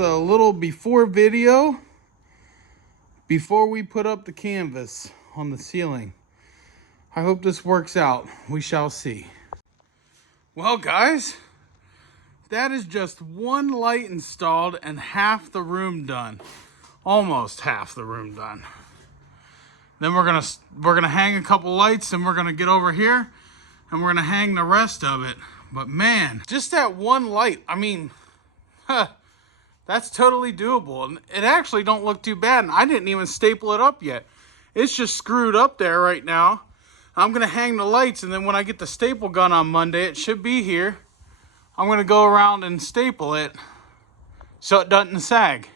a little before video before we put up the canvas on the ceiling. I hope this works out. We shall see. Well, guys, that is just one light installed and half the room done. Almost half the room done. Then we're gonna hang a couple lights, and we're gonna get over here and we're gonna hang the rest of it. But man, just that one light, I mean, that's totally doable. And it actually don't look too bad. And I didn't even staple it up yet. It's just screwed up there right now. I'm gonna hang the lights, and then when I get the staple gun on Monday, it should be here. I'm gonna go around and staple it so it doesn't sag.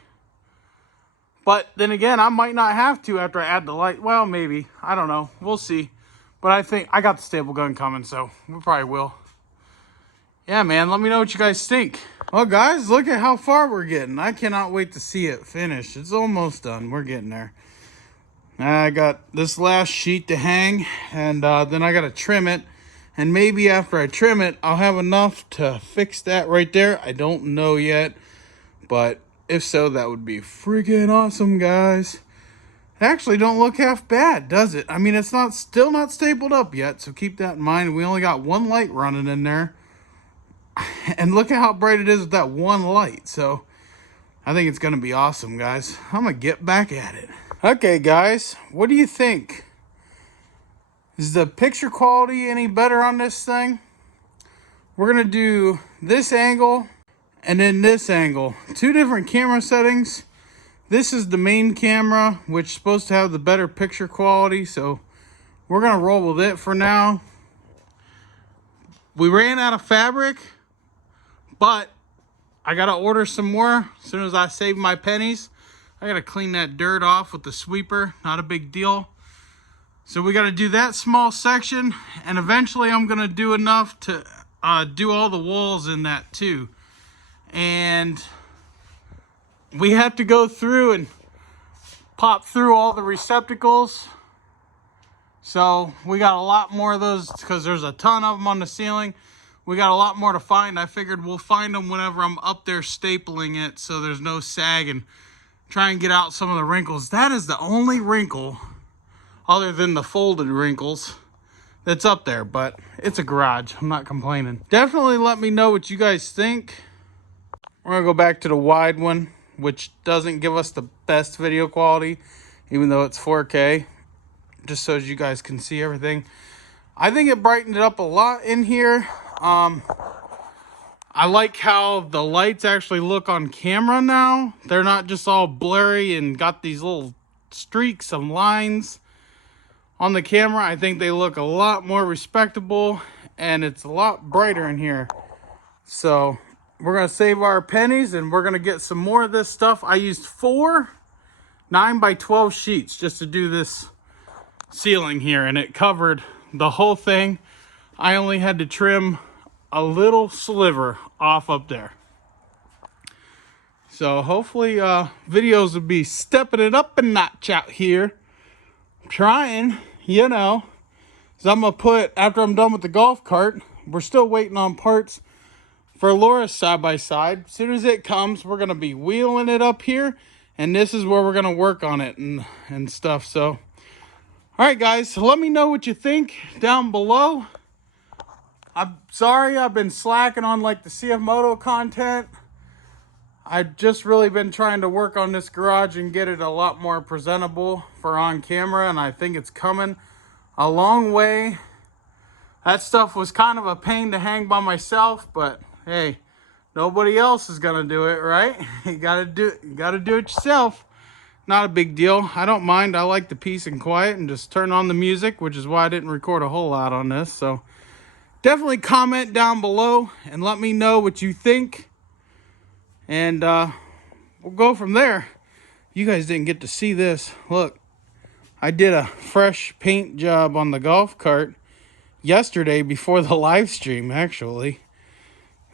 But then again, I might not have to after I add the light. Well, maybe. I don't know. We'll see. But I think I got the staple gun coming, so we probably will. Yeah, man, let me know what you guys think. Well, guys, look at how far we're getting. I cannot wait to see it finish. It's almost done. We're getting there. I got this last sheet to hang, and then I got to trim it. And maybe after I trim it, I'll have enough to fix that right there. I don't know yet, but if so, that would be freaking awesome, guys. It actually don't look half bad, does it? I mean, it's still not stapled up yet, so keep that in mind. We only got one light running in there. And look at how bright it is with that one light. So I think it's going to be awesome, guys. I'm going to get back at it. Okay, guys, what do you think? Is the picture quality any better on this thing? We're going to do this angle and then this angle. Two different camera settings. This is the main camera, which is supposed to have the better picture quality. So we're going to roll with it for now. We ran out of fabric, but I got to order some more as soon as I save my pennies. I got to clean that dirt off with the sweeper. Not a big deal. So we got to do that small section, and eventually I'm going to do enough to do all the walls in that too. And we have to go through and pop through all the receptacles. So we got a lot more of those because there's a ton of them on the ceiling. We got a lot more to find. I figured we'll find them whenever I'm up there stapling it so there's no sag, and try and get out some of the wrinkles. That is the only wrinkle, other than the folded wrinkles, that's up there. But it's a garage. I'm not complaining. Definitely let me know what you guys think. We're going to go back to the wide one, which doesn't give us the best video quality, even though it's 4K. Just so you guys can see everything. I think it brightened it up a lot in here. I like how the lights actually look on camera now. They're not just all blurry and got these little streaks and lines on the camera. I think they look a lot more respectable, and it's a lot brighter in here. So we're going to save our pennies, and we're going to get some more of this stuff. I used 4 9x12 sheets just to do this ceiling here, and it covered the whole thing. I only had to trim a little sliver off up there. So hopefully videos will be stepping it up a notch out here. I'm trying, you know. So I'm going to put, after I'm done with the golf cart, we're still waiting on parts for Laura's side-by-side. As soon as it comes, we're going to be wheeling it up here. And this is where we're going to work on it and stuff. So, all right, guys. So let me know what you think down below. I'm sorry I've been slacking on like the CF Moto content. I've just really been trying to work on this garage and get it a lot more presentable for on camera. And I think it's coming a long way. That stuff was kind of a pain to hang by myself, but hey, nobody else is gonna do it, right? You gotta do it yourself. Not a big deal. I don't mind. I like the peace and quiet and just turn on the music, which is why I didn't record a whole lot on this. So definitely comment down below and let me know what you think. And we'll go from there. You guys didn't get to see this. Look, I did a fresh paint job on the golf cart yesterday before the live stream, actually.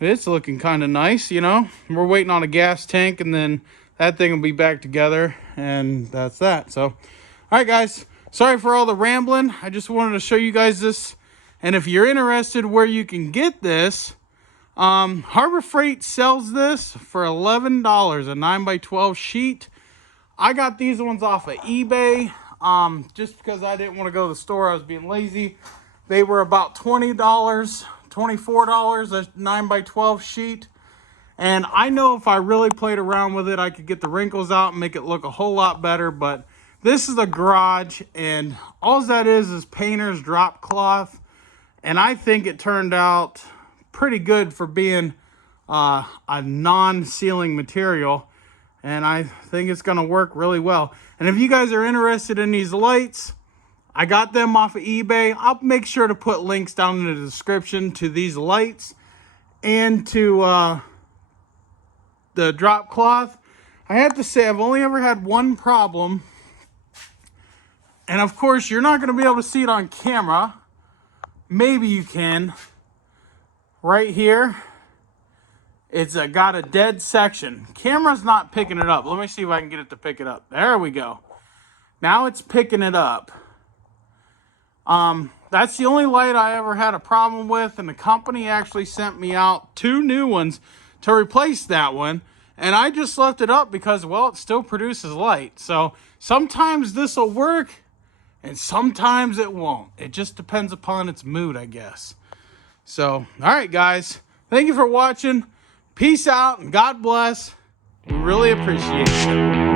It's looking kind of nice, you know. We're waiting on a gas tank, and then that thing will be back together, and that's that. So, all right, guys. Sorry for all the rambling. I just wanted to show you guys this. And if you're interested where you can get this, Harbor Freight sells this for $11, a 9x12 sheet. I got these ones off of eBay, just because I didn't want to go to the store. I was being lazy. They were about $20, $24, a 9x12 sheet. And I know if I really played around with it, I could get the wrinkles out and make it look a whole lot better. But this is a garage, and all that is painter's drop cloth. And I think it turned out pretty good for being a non-sealing material. And I think it's going to work really well. And if you guys are interested in these lights, I got them off of eBay. I'll make sure to put links down in the description to these lights and to the drop cloth. I have to say, I've only ever had one problem. And of course, you're not going to be able to see it on camera. Maybe you can. Right here, it's got a dead section. Camera's not picking it up. Let me see if I can get it to pick it up. There we go. Now it's picking it up. That's the only light I ever had a problem with, and the company actually sent me out 2 new ones to replace that one. And I just left it up because, well, it still produces light. So sometimes this will work and sometimes it won't. It just depends upon its mood, I guess. So, all right, guys. Thank you for watching. Peace out and God bless. We really appreciate it.